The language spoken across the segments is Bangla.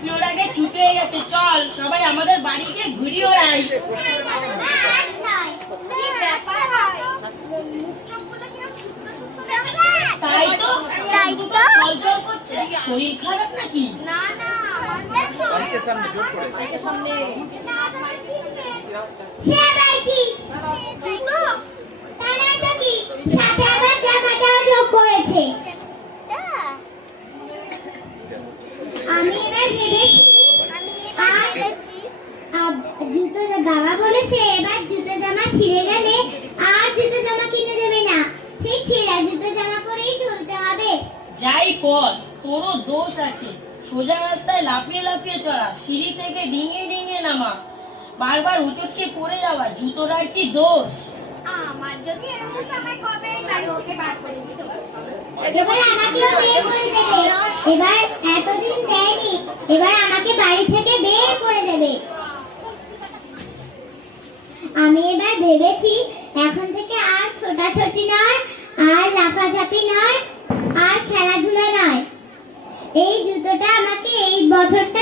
ফ্লোর ছুটে গেছে চল সবাই আমাদের বাড়িকে ঘুরিয়ে ওড়াই তাই তো শরীর খারাপ নাকি? সামনে জুতোটার কি দোষ? আমার যদি এরকম কবে বাড়ি থেকে বার করে আমি এবার ভেবেছি এখন থেকে আর ছোটাছুটি নয় আর লাফাঝাপি নয় আর খেলাধুলা নয়। এই জুতোটা আমাকে এই বছরটা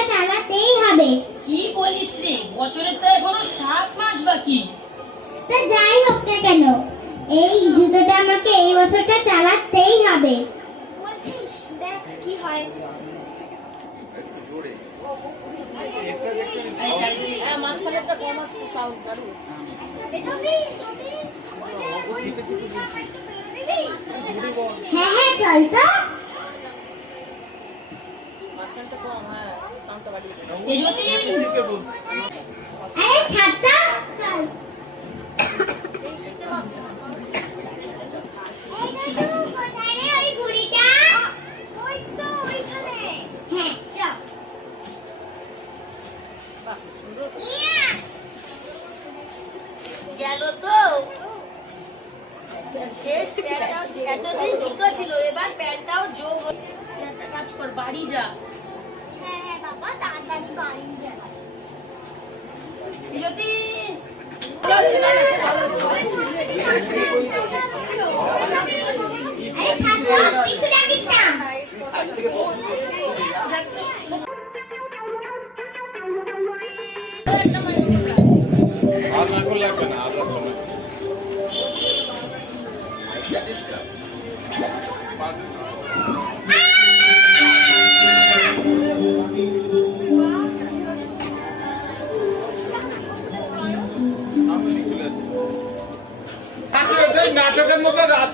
अरे छाता। গেল তো। শেষ প্যান্টটাও এতদিন জুতো ছিল এবার প্যান্টটাও যোগ একটা কাজ কর বাড়ি যা। হ্যাঁ হ্যাঁ বাবা তাড়াতাড়ি বাড়ি যা। ছাতা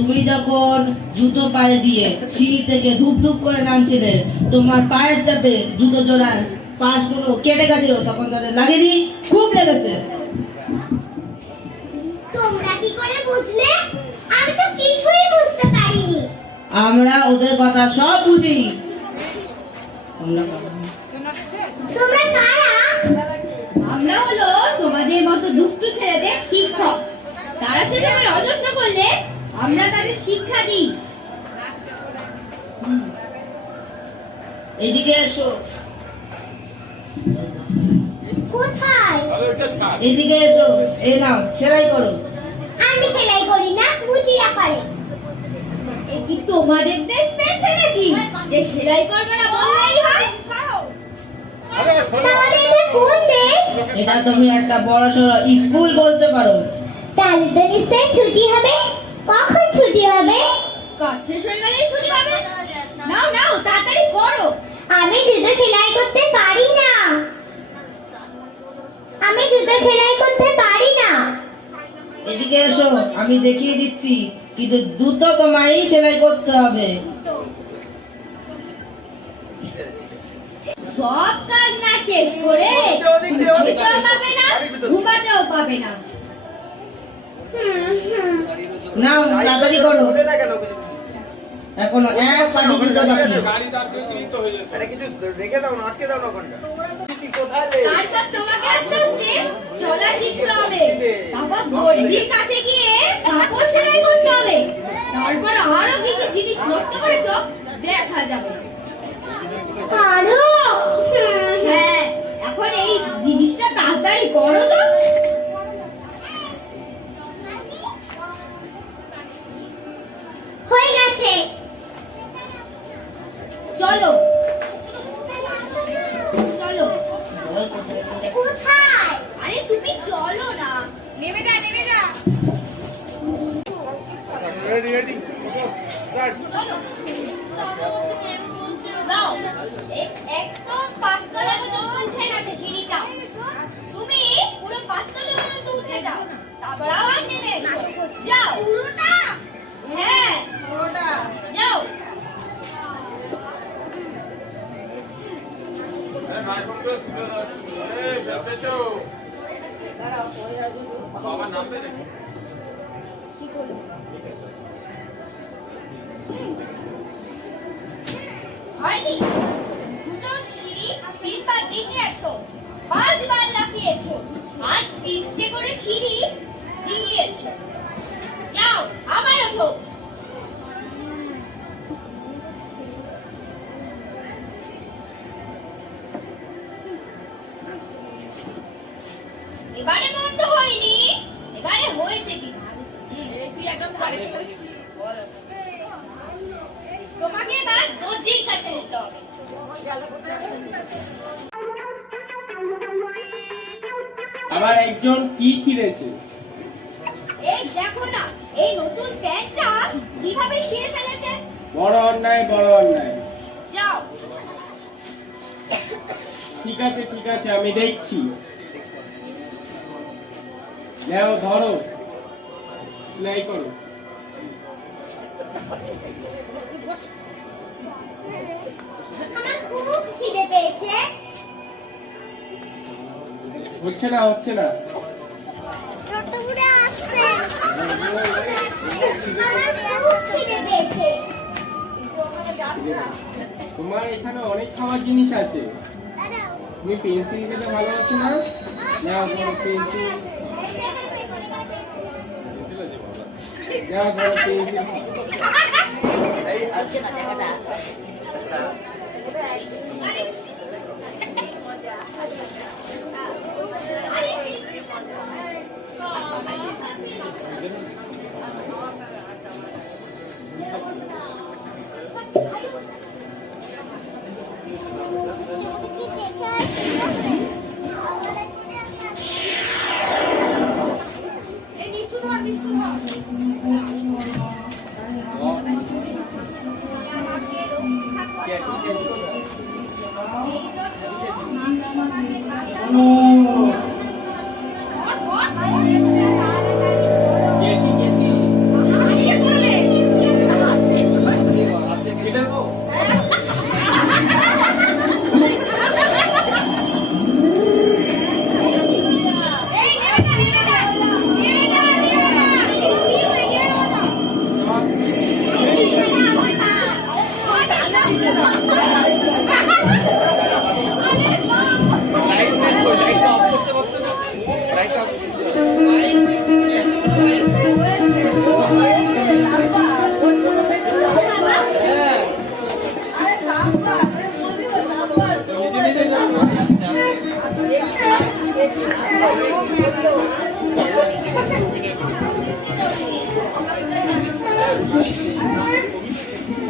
তুমি যখন জুতো পায়ে দিয়ে সিঁড়ি থেকে ধূপ ধূপ করে নামছিলে তোমার পায়ের চাপে জুতো জোড়ায় পাশগুলো কেটে গেছিল তখন তাদের লাগেনি খুব লেগেছে। তোমরা কি করে বুঝলে? আমি তো কিছুই বুঝতে পারিনি। আমরা ওদের কথা সব বুঝি। আমরা তোমরা কারা? আমরা হলো তোমাদের মতো দুষ্ট ছেলেদের শিক্ষক। তারা সেভাবে অযত্ন করলে আমরা তাদের শিক্ষা দিই। এদিকে এসো। কোথায়? এদিকে এসো। এই নাও সেলাই করো। আমি সেলাই করি না কি তোমাদের দেশ পেয়েছে নাকি? যে সেলাই করবে না বললেই হয়? তাহলে এটা কোন দেশ? এটা তুমি একটা বড় সড়ো স্কুল বলতে পারো। তাহলে তো নিশ্চয়ই ছুটি হবে। কখন ছুটি হবে। কাজ শেষ ছুটি হবে নাও নাও তাড়াতাড়ি করো। আমি জুতো সেলাই করতে পারি না। আমি জুতো সেলাই করতে পারি না। এদিকে এসো আমি দেখিয়ে দিচ্ছি কিন্তু দ্রুত তোমায় সেলাই করতে হবে। সব কাজ না শেষ করে খেতেও পাবে না ঘুমাতেও পাবে না। নাও তাড়াতাড়ি করো। এখনও এক পাটি বাকি কিছু রেখে দাও না আটকে দাও না ওখানটা। কোথায় রে? তারপর তোমাকে আস্তে আস্তে চলা শিখতে হবে। তারপর দর্জির কাছে গিয়ে কাপড় সেলাই করতে হবে। তারপর আরও কিছু জিনিস নষ্ট করেছ দেখা যাবে। আরও? হ্যাঁ এখন এই জিনিসটা তাড়াতাড়ি করো তো। গেছে চলো। চলো। কোথায়? আরে তুমি চলো না। নেমে যা নেমে যা। রেডি রেডি চলো। দাও। একদম পাঁচতলা পর্যন্ত উঠে গেছে সিঁড়িটা তুমি পুরো পাঁচতলা হয়নি? দুটো সিঁড়ি তিনবার ডিঙিয়েছো পাঁচবার লাফিয়েছো। আর তিনটে করে সিঁড়ি ডিঙিয়েছো। যাও, আবার ওঠো। আবার একজন কি ছিঁড়েছে এই দেখো না এই নতুন প্যান্টটা কীভাবে ছিঁড়ে ফেলেছে? বড় অন্যায় বড় অন্যায়। যাও। ঠিক আছে ঠিক আছে আমি দেখছি। নাও ধরো। নাই করো। আমার খুব খিদে পেয়েছে। হচ্ছে না হচ্ছে না। তোমার এখানে অনেক খাওয়ার জিনিস আছে। তুমি পেন্সিল খেতে ভালোবাসো না? নাও ধরো পেন্সিল। নাও ধরো পেন্সিল। Oh.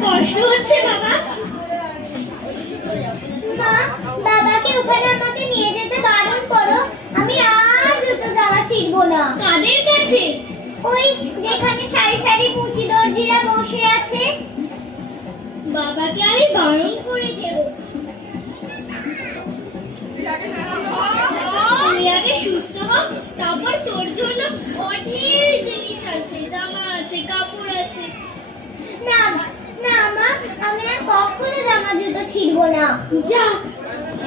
কষ্ট হচ্ছে বাবা। মা বাবাকে ওখানে আমাকে নিয়ে যেতে বারণ করো। আমি আর জুতো জামা ছিড়বো না। কাদের কাছে? ওই যেখানে সারি সারি দর্জিরা বসে আছে। বাবাকে আমি বারণ কখনো জামা জুতো ছিড়বো না। যা।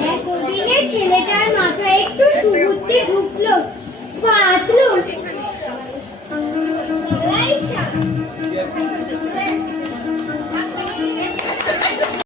এতদিনে ছেলেটার মাথায় একটু সুবুদ্ধি ঢুকলো বাঁচলো।